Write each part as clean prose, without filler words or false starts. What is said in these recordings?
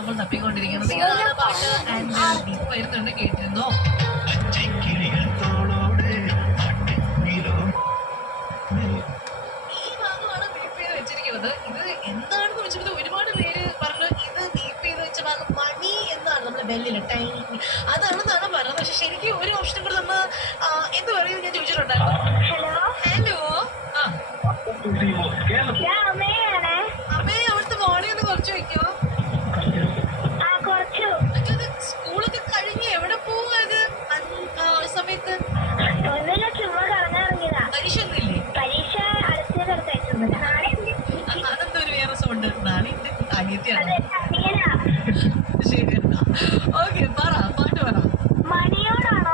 നമ്മൾ തപ്പിക്കൊണ്ടിരിക്കുന്നത്. ഇതാണ് പാട്ട്. ആൻഡ് ദീപ് വരുന്നുണ്ട്, കേട്ടിരുന്നോ? ഈ ഭാഗമാണ് ബീപ്പ് ചെയ്ത് വെച്ചിരിക്കുന്നത്. ഇത് എന്താണെന്ന് വെച്ചത് ഒരുപാട് പേര് പറഞ്ഞു ഇത് ബീപ്പ് ചെയ്ത് വെച്ച ഭാഗം മണി എന്നാണ്, നമ്മുടെ ബെല്ലില് ടൈം അതാണെന്നാണ് പറഞ്ഞത്. പക്ഷെ ശരിക്കും ഒരു ഓപ്ഷൻ കൂടെ നമ്മൾ എന്ത് പറയുന്നത് ഞാൻ ചോദിച്ചിട്ടുണ്ടായിരുന്നു. ഹലോ ആ അമ്മേ, അവിടുത്തെ മോളെ ഒന്ന് കുറച്ച് വെക്കോ. മറ്റേത് സ്കൂളൊക്കെ കഴിഞ്ഞ് എവിടെ പോവാ ഇത് സമയത്ത്? പരീക്ഷ ഒന്നുമില്ലേ? അതെന്താ ഒരു വേറെ സൗണ്ട്? നാളെ ഉണ്ട്, അനിയത്തിയാണ്. ശരി, ഓക്കെ, പറ, പാട്ട് പറ. മണി അല്ല,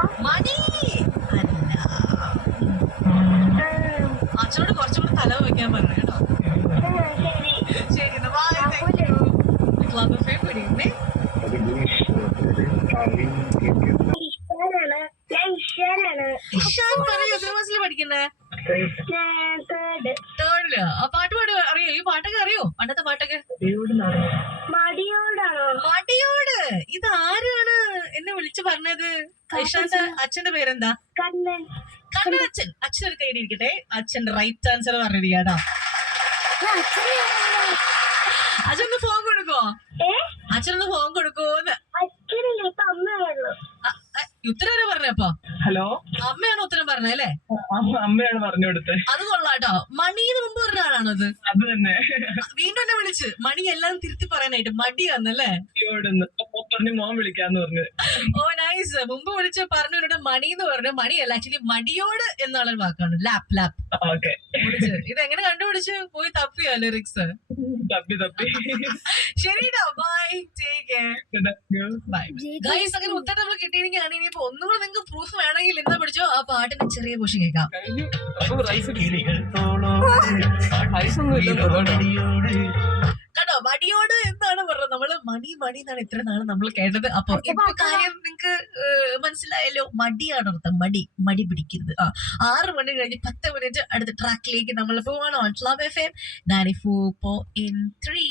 അച്ഛനോട് കുറച്ചുകൂടി തല വയ്ക്കാൻ പറഞ്ഞു കേട്ടോ. ശരി, ബൈ, താങ്ക് യു. ക്ലബ് ഫേം പിടിക്കുന്നേ. ഇഷാൻ പറയൂ, എത്ര ക്ലാസ്സിൽ പഠിക്കുന്നേ? തേർഡില്. ആ പാട്ട് അറിയോ? ഈ പാട്ടൊക്കെ അറിയോ? പണ്ടത്തെ പാട്ടൊക്കെ? മടിയോട്. ഇത് ആരാണ് എന്നെ വിളിച്ചു പറഞ്ഞത്? ഇഷാന്റെ അച്ഛന്റെ പേരെന്താ? കണ്ണൻ അച്ഛൻ. അച്ഛനൊരു കൈയിടിയിരിക്കട്ടെ. അച്ഛന്റെ റൈറ്റ് ആൻസർ പറഞ്ഞിരിക്കാട്ടോ. അച്ഛനൊന്ന് ഫോൺ കൊടുക്കോ? അച്ഛനൊന്ന് ഫോൺ കൊടുക്കോന്ന്. ഉത്തരം പറഞ്ഞപ്പോ ഹലോ, അമ്മയാണ് ഉത്തരം പറഞ്ഞല്ലേ? അമ്മയാണ് പറഞ്ഞു കൊടുത്തത്. അത് കൊള്ളാട്ടോ. മണിന്ന് മുമ്പ് പറഞ്ഞ ആളാണോ അത്? അത് തന്നെ. വീണ്ടും എന്നെ വിളിച്ച് മണി എല്ലാം തിരുത്തി പറയാനായിട്ട് മടിയാന്നല്ലേ? മോൻ വിളിക്കാന്ന് പറഞ്ഞു. ഓ നൈസ്. മുമ്പ് വിളിച്ച് പറഞ്ഞവരുടെ മണി എന്ന് പറഞ്ഞു. മണിയല്ല, ആക്ച്വലി മടിയോട് എന്നുള്ളൊരു വാക്കാണ്. Lap lap. ഓക്കെ, ഇത് എങ്ങനെ കണ്ടുപിടിച്ച്? പോയി തപ്പിയോ ലിറിക്സ്? തപ്പി. ശരിട്ടോ, bye, take care, bye. Guys, അങ്ങനെ ഉത്തരം നമ്മൾ കിട്ടിയിരിക്കുകയാണ്. ഇനിയിപ്പോ ഒന്നുകൂടെ നിങ്ങൾക്ക് പ്രൂഫ് വേണമെങ്കിൽ എന്താ പിടിച്ചോ, ആ പാട്ടിന്റെ ചെറിയ പോഷൻ കേൾക്കാം. കണ്ടോ, മടിയോട് എന്താണ് പറഞ്ഞത്? നമ്മള് മണി എന്നാണ് ഇത്ര നാള് നമ്മൾ കേട്ടത്. അപ്പൊ ഇപ്പൊ കാര്യം നിങ്ങക്ക് മനസ്സിലായല്ലോ. മടിയാണ് അർത്ഥം. മടി പിടിക്കരുത്. 6 മണി കഴിഞ്ഞ് 10 മിനിറ്റ് അടുത്ത ട്രാക്കിലേക്ക് നമ്മൾ പോവാണ്. On club FM 94.3.